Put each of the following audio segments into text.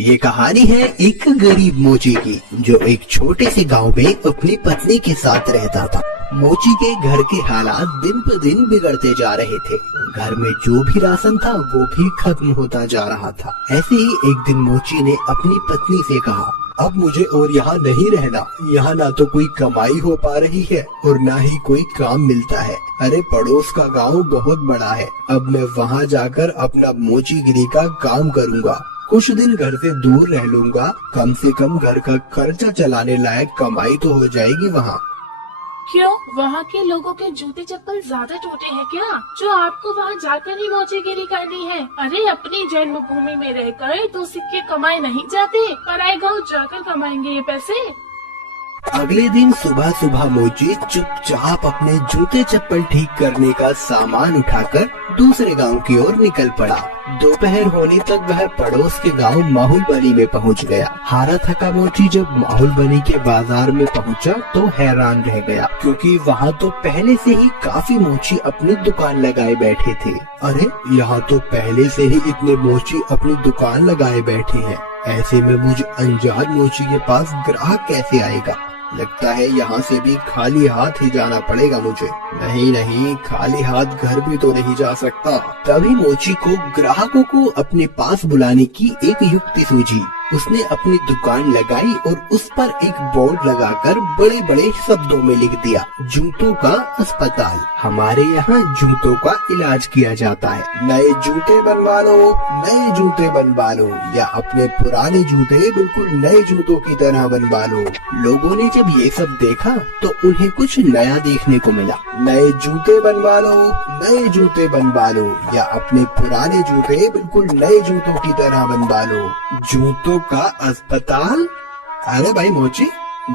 ये कहानी है एक गरीब मोची की, जो एक छोटे से गांव में अपनी पत्नी के साथ रहता था। मोची के घर के हालात दिन पर दिन बिगड़ते जा रहे थे। घर में जो भी राशन था वो भी खत्म होता जा रहा था। ऐसे ही एक दिन मोची ने अपनी पत्नी से कहा, अब मुझे और यहाँ नहीं रहना। यहाँ ना तो कोई कमाई हो पा रही है और ना ही कोई काम मिलता है। अरे पड़ोस का गांव बहुत बड़ा है, अब मैं वहाँ जाकर अपना मोचीगिरी का काम करूँगा। कुछ दिन घर से दूर रह लूँगा, कम से कम घर का खर्चा चलाने लायक कमाई तो हो जाएगी वहाँ। क्यों, वहाँ के लोगों के जूते चप्पल ज्यादा टूटे हैं क्या, जो आपको वहाँ जाकर ही मोचीगिरी करनी है? अरे अपनी जन्मभूमि में रहकर तो सिक्के कमाए नहीं जाते, पराए गाँव जाकर कमाएंगे ये पैसे। अगले दिन सुबह सुबह मोची चुपचाप अपने जूते चप्पल ठीक करने का सामान उठाकर दूसरे गांव की ओर निकल पड़ा। दोपहर होने तक वह पड़ोस के गांव माहुलबनी में पहुंच गया। हारा थका मोची जब माहुलबनी के बाजार में पहुंचा तो हैरान रह गया, क्योंकि वहां तो पहले से ही काफी मोची अपनी दुकान लगाए बैठे थे। अरे यहाँ तो पहले से ही इतने मोची अपनी दुकान लगाए बैठे हैं, ऐसे में मुझे अनजान मोची के पास ग्राहक कैसे आएगा? लगता है यहाँ से भी खाली हाथ ही जाना पड़ेगा मुझे। नहीं, खाली हाथ घर भी तो नहीं जा सकता। तभी मोची को ग्राहकों को अपने पास बुलाने की एक युक्ति सूझी। उसने अपनी दुकान लगाई और उस पर एक बोर्ड लगाकर बड़े बड़े शब्दों में लिख दिया, जूतों का अस्पताल। हमारे यहाँ जूतों का इलाज किया जाता है। नए जूते बनवा लो, नए जूते बनवा लो, या अपने पुराने जूते बिल्कुल नए जूतों की तरह बनवा लो। लोगों ने जब ये सब देखा तो उन्हें कुछ नया देखने को मिला। नए जूते बनवा लो, नए जूते बनवा लो, या अपने पुराने जूते बिल्कुल नए जूतों की तरह बनवा लो। जूतों का अस्पताल? अरे भाई मोची,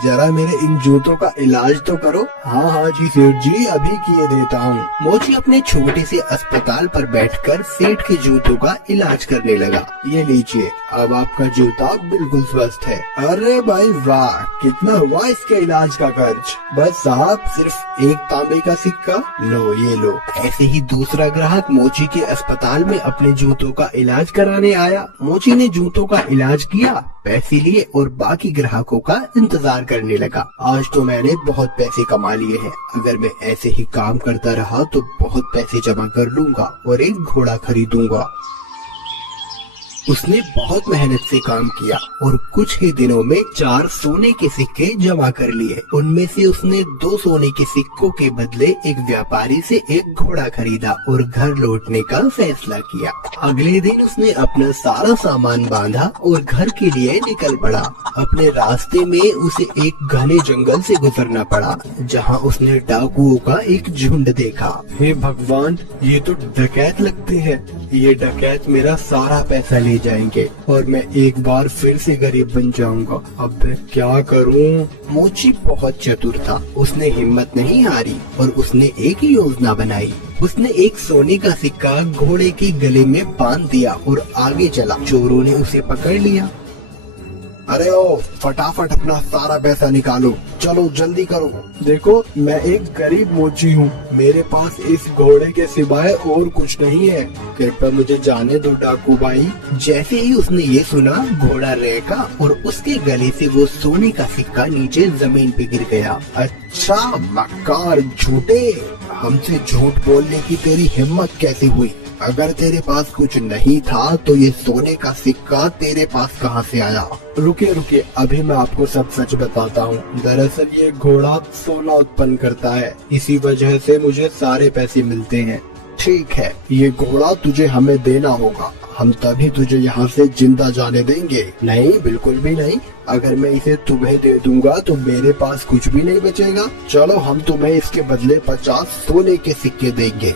जरा मेरे इन जूतों का इलाज तो करो। हाँ जी सेठ जी, अभी किए देता हूँ। मोची अपने छोटे से अस्पताल पर बैठकर सेठ के जूतों का इलाज करने लगा। ये लीजिए, अब आपका जूता बिल्कुल स्वस्थ है। अरे भाई वाह, कितना हुआ इसके इलाज का खर्च? बस साहब, सिर्फ एक तांबे का सिक्का। लो ये लो। ऐसे ही दूसरा ग्राहक मोची के अस्पताल में अपने जूतों का इलाज कराने आया। मोची ने जूतों का इलाज किया, पैसे लिए और बाकी ग्राहकों का इंतजार करने लगा। आज तो मैंने बहुत पैसे कमा लिए हैं। अगर मैं ऐसे ही काम करता रहा तो बहुत पैसे जमा कर लूंगा और एक घोड़ा खरीदूंगा। उसने बहुत मेहनत से काम किया और कुछ ही दिनों में 4 सोने के सिक्के जमा कर लिए। उनमें से उसने 2 सोने के सिक्कों के बदले एक व्यापारी से एक घोड़ा खरीदा और घर लौटने का फैसला किया। अगले दिन उसने अपना सारा सामान बांधा और घर के लिए निकल पड़ा। अपने रास्ते में उसे एक घने जंगल से गुजरना पड़ा, जहाँ उसने डाकुओं का एक झुंड देखा। हे भगवान, ये तो डकैत लगते हैं। ये डकैत मेरा सारा पैसा ले जाएंगे और मैं एक बार फिर से गरीब बन जाऊंगा। अब मैं क्या करूं? मोची बहुत चतुर था। उसने हिम्मत नहीं हारी और उसने एक योजना बनाई। उसने एक सोने का सिक्का घोड़े के गले में बांध दिया और आगे चला। चोरों ने उसे पकड़ लिया। अरे ओ, फटाफट अपना सारा पैसा निकालो, चलो जल्दी करो। देखो, मैं एक गरीब मोची हूँ, मेरे पास इस घोड़े के सिवाय और कुछ नहीं है। कृपया मुझे जाने दो डाकू भाई। जैसे ही उसने ये सुना, घोड़ा रेका और उसके गले से वो सोने का सिक्का नीचे जमीन पे गिर गया। अच्छा मक्कार झूठे, हमसे झूठ बोलने की तेरी हिम्मत कैसे हुई? अगर तेरे पास कुछ नहीं था तो ये सोने का सिक्का तेरे पास कहाँ से आया? रुकिए, अभी मैं आपको सब सच बताता हूँ। दरअसल ये घोड़ा सोना उत्पन्न करता है, इसी वजह से मुझे सारे पैसे मिलते हैं। ठीक है, ये घोड़ा तुझे हमें देना होगा, हम तभी तुझे यहाँ से जिंदा जाने देंगे। नहीं, बिल्कुल भी नहीं। अगर मैं इसे तुम्हें दे दूंगा तो मेरे पास कुछ भी नहीं बचेगा। चलो, हम तुम्हें इसके बदले 50 सोने के सिक्के देंगे।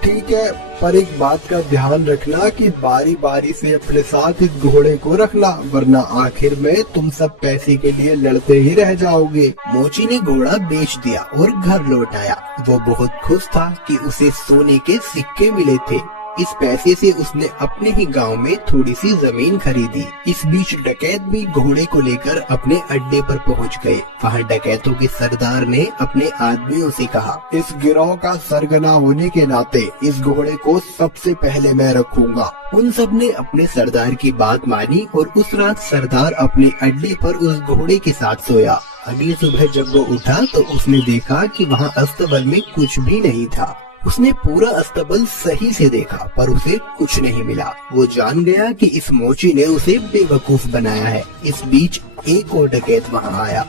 ठीक है, पर एक बात का ध्यान रखना कि बारी बारी से अपने साथ इस घोड़े को रखना, वरना आखिर में तुम सब पैसे के लिए लड़ते ही रह जाओगे। मोची ने घोड़ा बेच दिया और घर लौट आया। वो बहुत खुश था कि उसे सोने के सिक्के मिले थे। इस पैसे से उसने अपने ही गांव में थोड़ी सी जमीन खरीदी। इस बीच डकैत भी घोड़े को लेकर अपने अड्डे पर पहुंच गए। वहाँ डकैतों के सरदार ने अपने आदमियों से कहा, इस गिरोह का सरगना होने के नाते इस घोड़े को सबसे पहले मैं रखूंगा। उन सब ने अपने सरदार की बात मानी और उस रात सरदार अपने अड्डे पर उस घोड़े के साथ सोया। अगली सुबह जब वो उठा तो उसने देखा कि वहाँ अस्तबल में कुछ भी नहीं था। उसने पूरा अस्तबल सही से देखा पर उसे कुछ नहीं मिला। वो जान गया कि इस मोची ने उसे बेवकूफ बनाया है। इस बीच एक और डकैत वहाँ आया।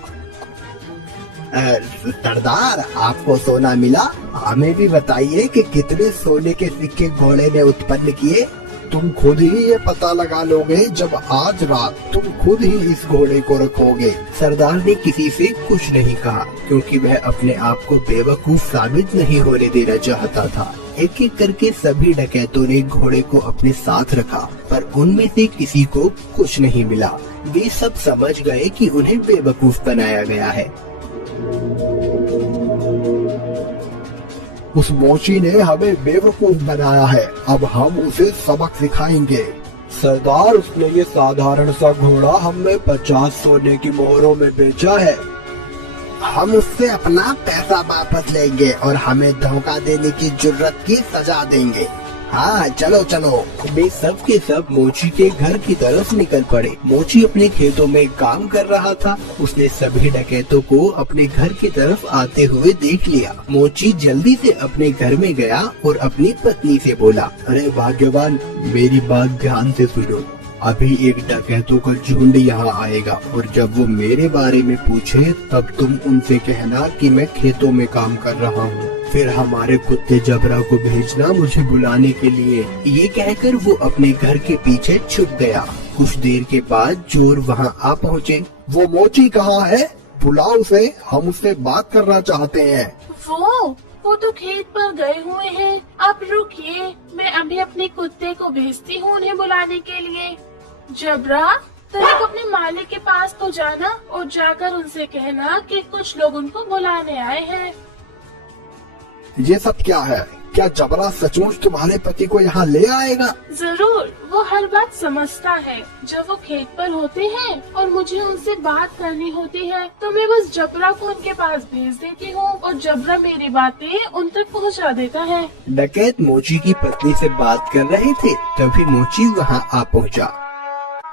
सरदार, आपको सोना मिला? हमें भी बताइए कि कितने सोने के सिक्के घोड़े ने उत्पन्न किए। तुम खुद ही ये पता लगा लोगे जब आज रात तुम खुद ही इस घोड़े को रखोगे। सरदार ने किसी से कुछ नहीं कहा क्योंकि वह अपने आप को बेवकूफ साबित नहीं होने देना चाहता था। एक एक करके सभी डकैतों ने घोड़े को अपने साथ रखा पर उनमें से किसी को कुछ नहीं मिला। वे सब समझ गए कि उन्हें बेवकूफ बनाया गया है। उस मोची ने हमें बेवकूफ बनाया है, अब हम उसे सबक सिखाएंगे। सरदार, उसने ये साधारण सा घोड़ा हमें 50 सोने की मोहरों में बेचा है। हम उससे अपना पैसा वापस लेंगे और हमें धोखा देने की जुर्रत की सजा देंगे। हाँ, चलो चलो। वे सब के सब मोची के घर की तरफ निकल पड़े। मोची अपने खेतों में काम कर रहा था। उसने सभी डकैतों को अपने घर की तरफ आते हुए देख लिया। मोची जल्दी से अपने घर में गया और अपनी पत्नी से बोला, अरे भाग्यवान, मेरी बात ध्यान से सुनो। अभी एक डकैतों का झुंड यहाँ आएगा और जब वो मेरे बारे में पूछे तब तुम उनसे कहना कि मैं खेतों में काम कर रहा हूँ। फिर हमारे कुत्ते जबरा को भेजना मुझे बुलाने के लिए। ये कहकर वो अपने घर के पीछे छुप गया। कुछ देर के बाद चोर वहाँ आ पहुँचे। वो मोची कहाँ है? बुलाओ उसे, हम उससे बात करना चाहते हैं। वो तो खेत पर गए हुए हैं। आप रुकिए, मैं अभी अपने कुत्ते को भेजती हूँ उन्हें बुलाने के लिए। जबरा, तनिक अपने मालिक के पास तो जाना और जाकर उनसे कहना कि कुछ लोग उनको बुलाने आए हैं। ये सब क्या है? क्या जबरा सचमुच तुम्हारे पति को यहाँ ले आएगा? जरूर, वो हर बात समझता है। जब वो खेत पर होते हैं और मुझे उनसे बात करनी होती है तो मैं बस जबरा को उनके पास भेज देती हूँ और जबरा मेरी बातें उन तक पहुँचा देता है। डकैत मोची की पत्नी से बात कर रहे थे तभी मोची वहाँ आ पहुँचा।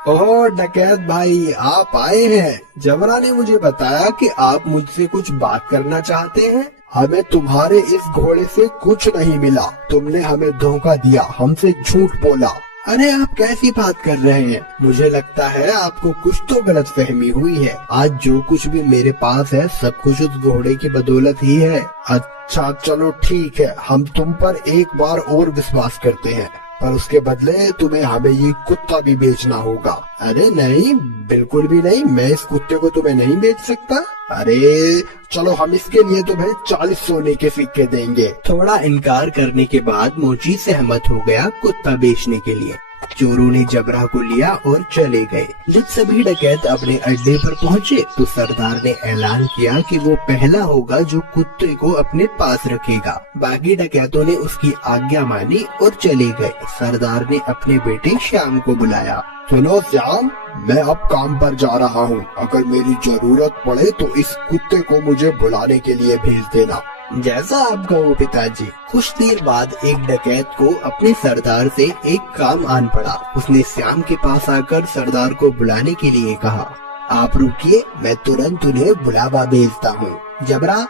ओह डकैत भाई, आप आए हैं। जबरा ने मुझे बताया कि आप मुझसे कुछ बात करना चाहते हैं। हमें तुम्हारे इस घोड़े से कुछ नहीं मिला। तुमने हमें धोखा दिया, हमसे झूठ बोला। अरे आप कैसी बात कर रहे हैं? मुझे लगता है आपको कुछ तो गलतफहमी हुई है। आज जो कुछ भी मेरे पास है सब कुछ उस घोड़े की बदौलत ही है। अच्छा चलो ठीक है, हम तुम पर एक बार और विश्वास करते हैं, पर उसके बदले तुम्हें हमें ये कुत्ता भी बेचना होगा। अरे नहीं, बिल्कुल भी नहीं, मैं इस कुत्ते को तुम्हें नहीं बेच सकता। अरे चलो, हम इसके लिए तुम्हें 40 सोने के सिक्के देंगे। थोड़ा इनकार करने के बाद मोची सहमत हो गया कुत्ता बेचने के लिए। चोरों ने जबरा को लिया और चले गए। जब सभी डकैत अपने अड्डे पर पहुँचे तो सरदार ने ऐलान किया कि वो पहला होगा जो कुत्ते को अपने पास रखेगा। बाकी डकैतों ने उसकी आज्ञा मानी और चले गए। सरदार ने अपने बेटे श्याम को बुलाया। सुनो श्याम, मैं अब काम पर जा रहा हूँ। अगर मेरी जरूरत पड़े तो इस कुत्ते को मुझे बुलाने के लिए भेज देना। जैसा आप कहो पिताजी। कुछ देर बाद एक डकैत को अपने सरदार से एक काम आन पड़ा। उसने श्याम के पास आकर सरदार को बुलाने के लिए कहा, आप रुकिए, मैं तुरंत उन्हें बुलावा भेजता हूँ। जबरा,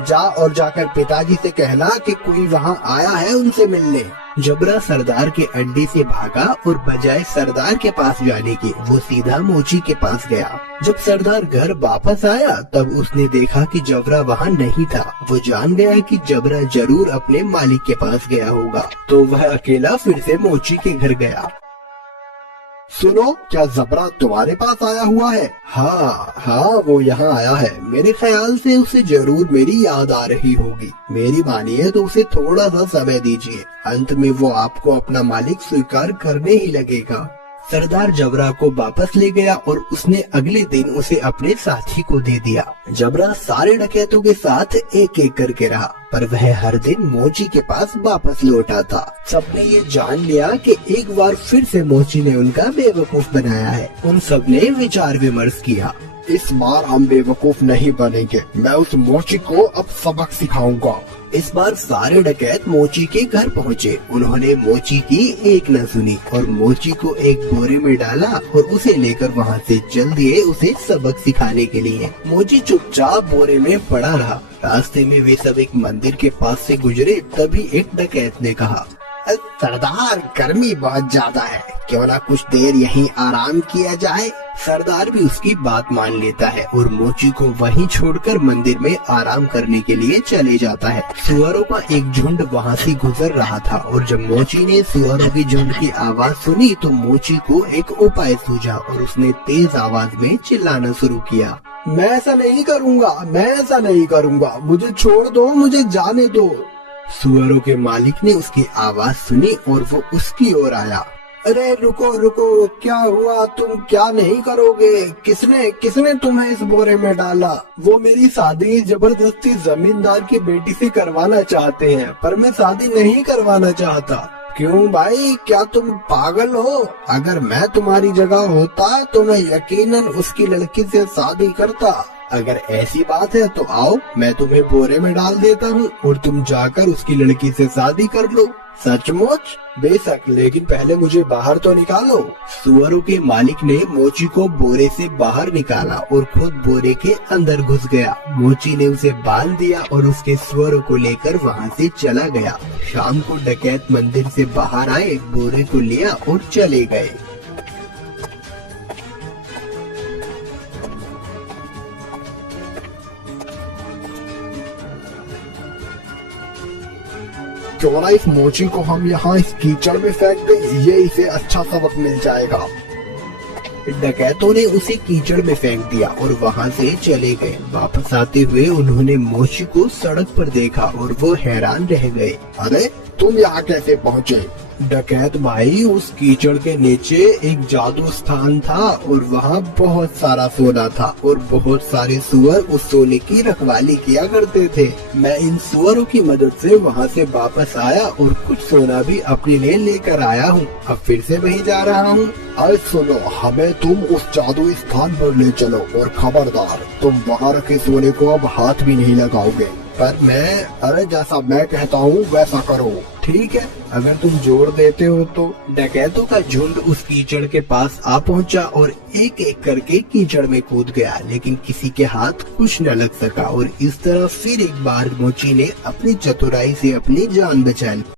जा और जाकर पिताजी से कहना कि कोई वहाँ आया है उनसे मिलने। जबरा सरदार के अड्डे से भागा और बजाय सरदार के पास जाने के वो सीधा मोची के पास गया। जब सरदार घर वापस आया तब उसने देखा कि जबरा वहाँ नहीं था। वो जान गया कि जबरा जरूर अपने मालिक के पास गया होगा, तो वह अकेला फिर से मोची के घर गया। सुनो, क्या जबरा तुम्हारे पास आया हुआ है? हाँ, वो यहाँ आया है। मेरे ख्याल से उसे जरूर मेरी याद आ रही होगी। मेरी मानिए तो उसे थोड़ा सा समय दीजिए, अंत में वो आपको अपना मालिक स्वीकार करने ही लगेगा। सरदार जबरा को वापस ले गया और उसने अगले दिन उसे अपने साथी को दे दिया। जबरा सारे डकैतों के साथ एक एक करके रहा, पर वह हर दिन मोची के पास वापस लौट आता। सबने ये जान लिया कि एक बार फिर से मोची ने उनका बेवकूफ बनाया है। उन सब ने विचार विमर्श किया। इस बार हम बेवकूफ नहीं बनेंगे, मैं उस मोची को अब सबक सिखाऊंगा। इस बार सारे डकैत मोची के घर पहुँचे। उन्होंने मोची की एक न सुनी और मोची को एक बोरे में डाला और उसे लेकर वहाँ से चल दिए उसे सबक सिखाने के लिए। मोची चुपचाप बोरे में पड़ा रहा। रास्ते में वे सब एक मंदिर के पास से गुजरे, तभी एक डकैत ने कहा, सरदार गर्मी बहुत ज्यादा है, क्यों ना कुछ देर यहीं आराम किया जाए। सरदार भी उसकी बात मान लेता है और मोची को वहीं छोड़कर मंदिर में आराम करने के लिए चले जाता है। सुअरों का एक झुंड वहाँ से गुजर रहा था और जब मोची ने सुअरों की झुंड की आवाज सुनी तो मोची को एक उपाय सूझा और उसने तेज आवाज में चिल्लाना शुरू किया। मैं ऐसा नहीं करूँगा, मैं ऐसा नहीं करूँगा, मुझे छोड़ दो, मुझे जाने दो। सुअरों के मालिक ने उसकी आवाज सुनी और वो उसकी ओर आया। अरे रुको रुको, क्या हुआ? तुम क्या नहीं करोगे? किसने तुम्हें इस बोरे में डाला? वो मेरी शादी जबरदस्ती जमींदार की बेटी से करवाना चाहते हैं, पर मैं शादी नहीं करवाना चाहता। क्यों भाई, क्या तुम पागल हो? अगर मैं तुम्हारी जगह होता तो मैं यकीनन उसकी लड़की से शादी करता। अगर ऐसी बात है तो आओ, मैं तुम्हें बोरे में डाल देता हूँ और तुम जाकर उसकी लड़की से शादी कर लो। सचमुच? बेशक, लेकिन पहले मुझे बाहर तो निकालो। सुअरों के मालिक ने मोची को बोरे से बाहर निकाला और खुद बोरे के अंदर घुस गया। मोची ने उसे बांध दिया और उसके सुअरों को लेकर वहाँ से चला गया। शाम को डकैत मंदिर से बाहर आए, बोरे को लिया और चले गए। क्यों ना इस मोची को हम यहाँ इस कीचड़ में फेंक दें, ये इसे अच्छा सबक मिल जाएगा। डकैतों ने उसे कीचड़ में फेंक दिया और वहाँ से चले गए। वापस आते हुए उन्होंने मोची को सड़क पर देखा और वो हैरान रह गए। अरे तुम यहाँ कैसे पहुँचे? डकैत भाई, उस कीचड़ के नीचे एक जादू स्थान था और वहाँ बहुत सारा सोना था और बहुत सारे सुअर उस सोने की रखवाली किया करते थे। मैं इन सुअरों की मदद से वहाँ से वापस आया और कुछ सोना भी अपने लिए लेकर आया हूँ। अब फिर से वहीं जा रहा हूँ। अरे सुनो, हमें तुम उस जादू स्थान पर ले चलो और खबरदार, तुम वहाँ रखे सोने को अब हाथ भी नहीं लगाओगे। पर मैं, अरे जैसा मैं कहता हूँ वैसा करो। ठीक है, अगर तुम जोर देते हो तो। डकैतों का झुंड उस कीचड़ के पास आ पहुंचा और एक एक करके कीचड़ में कूद गया, लेकिन किसी के हाथ कुछ न लग सका और इस तरह फिर एक बार मोची ने अपनी चतुराई से अपनी जान बचा ली।